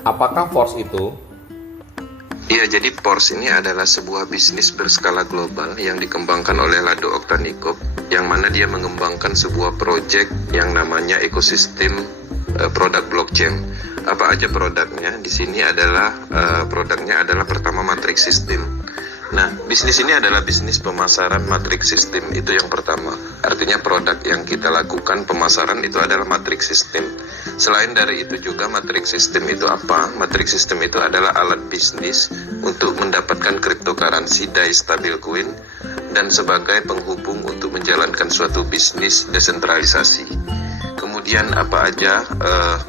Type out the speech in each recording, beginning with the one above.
Apakah Force itu? Iya, jadi Porsche ini adalah sebuah bisnis berskala global yang dikembangkan oleh Lado Oktanikov, yang mana dia mengembangkan sebuah proyek yang namanya ekosistem produk blockchain. Apa aja produknya? Di sini adalah produknya adalah pertama matrix system. Nah, bisnis ini adalah bisnis pemasaran matrix system, itu yang pertama. Artinya produk yang kita lakukan pemasaran itu adalah matrix system. Selain dari itu juga matrix system itu apa? Matrix system itu adalah alat bisnis untuk mendapatkan cryptocurrency DAI stablecoin dan sebagai penghubung untuk menjalankan suatu bisnis desentralisasi. Kemudian apa aja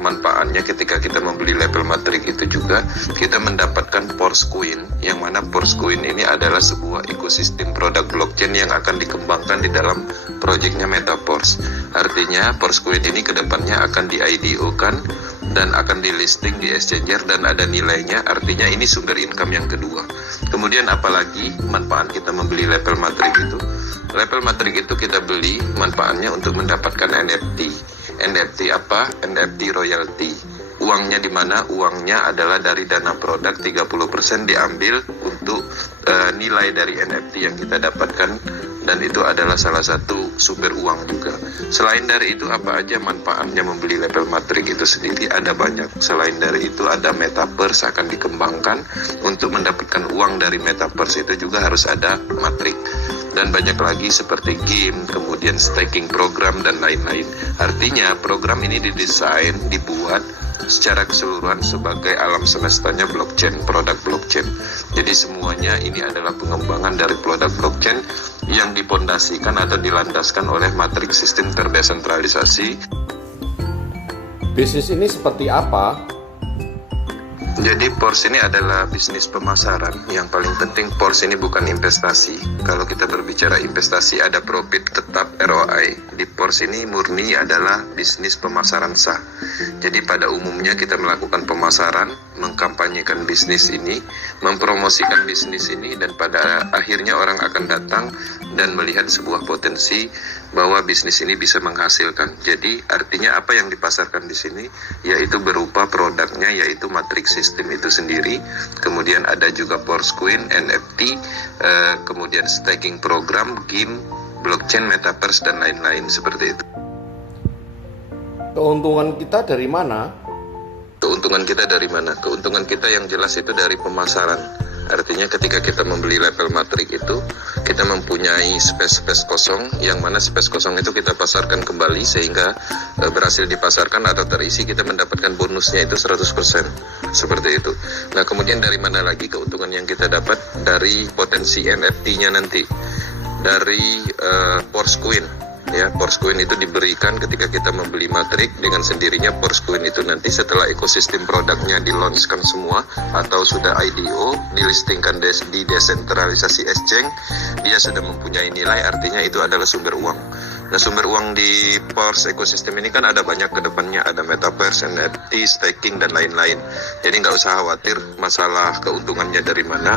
manfaatnya ketika kita membeli label matrix itu juga kita mendapatkan Porsche Coin, yang mana Porsche Coin ini adalah sebuah ekosistem produk blockchain yang akan dikembangkan di dalam proyeknya Metaverse. Artinya Porsche Coin ini kedepannya akan di IDO-kan dan akan di listing di exchanger dan ada nilainya, artinya ini sumber income yang kedua. Kemudian apalagi manfaat kita membeli label matrix itu? Label matrix itu kita beli manfaatnya untuk mendapatkan NFT. NFT apa? NFT royalty. Uangnya di mana? Uangnya adalah dari dana produk, 30% diambil untuk nilai dari NFT yang kita dapatkan, dan itu adalah salah satu sumber uang juga. Selain dari itu apa aja manfaatnya membeli label matrix itu sendiri? Ada banyak. Selain dari itu ada Metaverse akan dikembangkan. Untuk mendapatkan uang dari Metaverse itu juga harus ada matrix. Dan banyak lagi seperti game, kemudian staking program dan lain-lain. Artinya program ini didesain, dibuat secara keseluruhan sebagai alam semestanya blockchain, produk blockchain. Jadi semuanya ini adalah pengembangan dari produk blockchain yang dipondasikan atau dilandaskan oleh matrix sistem terdesentralisasi. Bisnis ini seperti apa? Jadi Porsche ini adalah bisnis pemasaran. Yang paling penting Porsche ini bukan investasi. Kalau kita berbicara investasi ada profit tetap ROI. Di Porsche ini murni adalah bisnis pemasaran sah. Jadi pada umumnya kita melakukan pemasaran, mengkampanyekan bisnis ini, mempromosikan bisnis ini, dan pada akhirnya orang akan datang dan melihat sebuah potensi bahwa bisnis ini bisa menghasilkan. Jadi artinya apa yang dipasarkan di sini yaitu berupa produknya, yaitu matrix system itu sendiri. Kemudian ada juga Porsche Coin, NFT, kemudian staking program, game, blockchain, metaverse dan lain-lain seperti itu. Keuntungan kita dari mana? Keuntungan kita dari mana? Keuntungan kita yang jelas itu dari pemasaran. Artinya ketika kita membeli label matrix itu, kita mempunyai space kosong, yang mana space kosong itu kita pasarkan kembali sehingga berhasil dipasarkan atau terisi, kita mendapatkan bonusnya itu 100%. Seperti itu. Nah, kemudian dari mana lagi keuntungan yang kita dapat? Dari potensi NFT-nya nanti. Dari Porsche Coin. Ya, Porsche Coin itu diberikan ketika kita membeli matrix. Dengan sendirinya Porsche Coin itu nanti setelah ekosistem produknya di-launchkan semua atau sudah IDO, dilistingkan di desentralisasi exchange, dia sudah mempunyai nilai, artinya itu adalah sumber uang. Nah, sumber uang di Porsche ekosistem ini kan ada banyak, ke depannya ada metaverse, NFT, staking dan lain-lain. Jadi nggak usah khawatir masalah keuntungannya dari mana.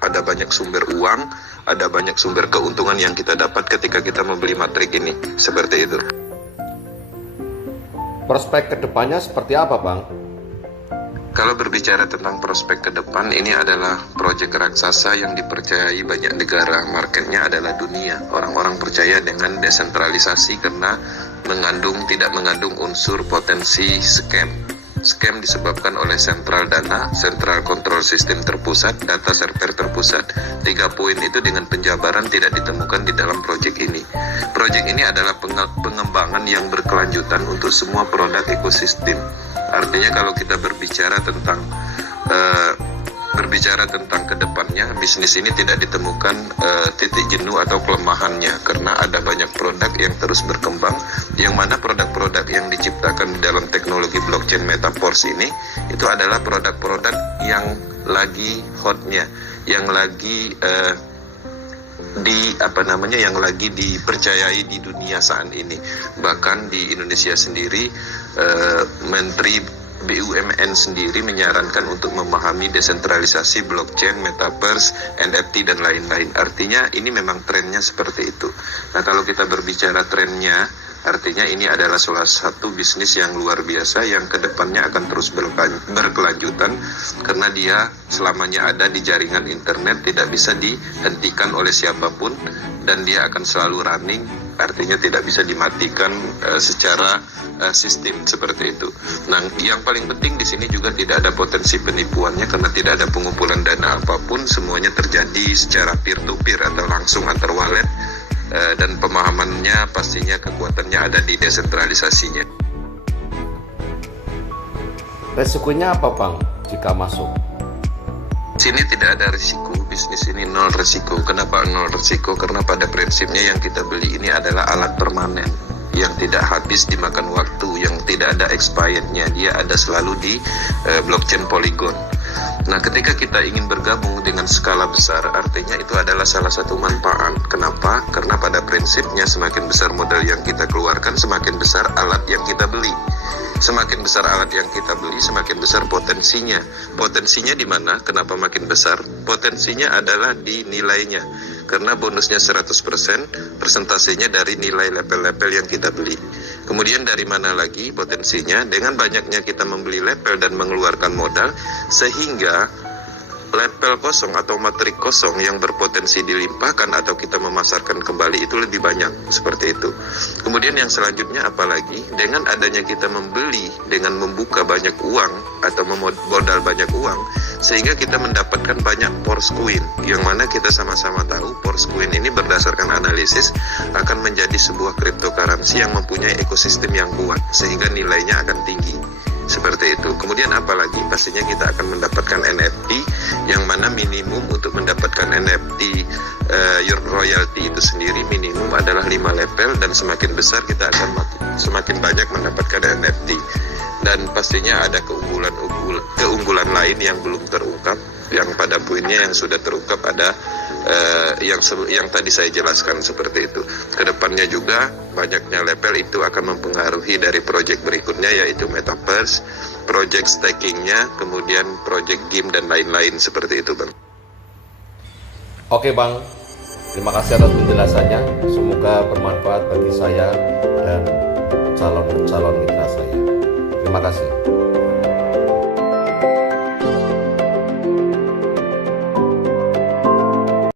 Ada banyak sumber uang, ada banyak sumber keuntungan yang kita dapat ketika kita membeli matrix ini. Seperti itu. Prospek kedepannya seperti apa, Bang? Kalau berbicara tentang prospek ke depan, ini adalah proyek raksasa yang dipercayai banyak negara. Marketnya adalah dunia. Orang-orang percaya dengan desentralisasi karena tidak mengandung unsur potensi scam. Scam disebabkan oleh sentral dana, central control system terpusat, data server terpusat. 3 poin itu dengan penjabaran tidak ditemukan di dalam proyek ini. Proyek ini adalah pengembangan yang berkelanjutan untuk semua produk ekosistem. Artinya kalau kita berbicara tentang kedepannya, bisnis ini tidak ditemukan titik jenuh atau kelemahannya, karena ada banyak produk yang terus berkembang, yang mana produk-produk yang diciptakan di dalam teknologi blockchain Metaverse ini itu adalah produk-produk yang lagi hotnya, yang lagi yang lagi dipercayai di dunia saat ini. Bahkan di Indonesia sendiri Menteri BUMN sendiri menyarankan untuk memahami desentralisasi blockchain, metaverse, NFT dan lain-lain. Artinya ini memang trennya seperti itu. Nah, kalau kita berbicara trennya Artinya ini adalah salah satu bisnis yang luar biasa yang kedepannya akan terus berkelanjutan karena dia selamanya ada di jaringan internet, tidak bisa dihentikan oleh siapapun dan dia akan selalu running, artinya tidak bisa dimatikan secara sistem seperti itu. Nah, yang paling penting di sini juga tidak ada potensi penipuannya karena tidak ada pengumpulan dana apapun, semuanya terjadi secara peer-to-peer atau langsung antar wallet. Dan pemahamannya pastinya kekuatannya ada di desentralisasinya. Resikonya apa Bang jika masuk? Sini tidak ada risiko, bisnis ini nol risiko. Kenapa nol risiko? Karena pada prinsipnya yang kita beli ini adalah alat permanen yang tidak habis dimakan waktu, yang tidak ada expirednya, dia ada selalu di blockchain Polygon. Nah, ketika kita ingin bergabung dengan skala besar, artinya itu adalah salah satu manfaat. Kenapa? Karena pada prinsipnya semakin besar modal yang kita keluarkan, semakin besar alat yang kita beli. Semakin besar alat yang kita beli, semakin besar potensinya. Potensinya di mana? Kenapa makin besar? Potensinya adalah di nilainya. Karena bonusnya 100%, persentasenya dari nilai level-level yang kita beli. Kemudian dari mana lagi potensinya? Dengan banyaknya kita membeli level dan mengeluarkan modal, sehingga level kosong atau materi kosong yang berpotensi dilimpahkan atau kita memasarkan kembali itu lebih banyak, seperti itu. Kemudian yang selanjutnya apalagi, dengan adanya kita membeli dengan membuka banyak uang atau memodal banyak uang, sehingga kita mendapatkan banyak Force Coin, yang mana kita sama-sama tahu Force Coin ini berdasarkan analisis akan menjadi sebuah cryptocurrency yang mempunyai ekosistem yang kuat, sehingga nilainya akan tinggi. Seperti itu. Kemudian apalagi pastinya kita akan mendapatkan NFT, yang mana minimum untuk mendapatkan NFT your royalty itu sendiri minimum adalah 5 level, dan semakin besar kita akan semakin banyak mendapatkan NFT. Dan pastinya ada keunggulan lain yang belum terungkap, yang pada poinnya yang sudah terungkap ada yang tadi saya jelaskan seperti itu. Kedepannya juga banyaknya level itu akan mempengaruhi dari project berikutnya, yaitu metaverse, project stakingnya, kemudian project game dan lain-lain seperti itu Bang. Oke Bang, terima kasih atas penjelasannya. Semoga bermanfaat bagi saya dan calon mitra saya. Terima kasih.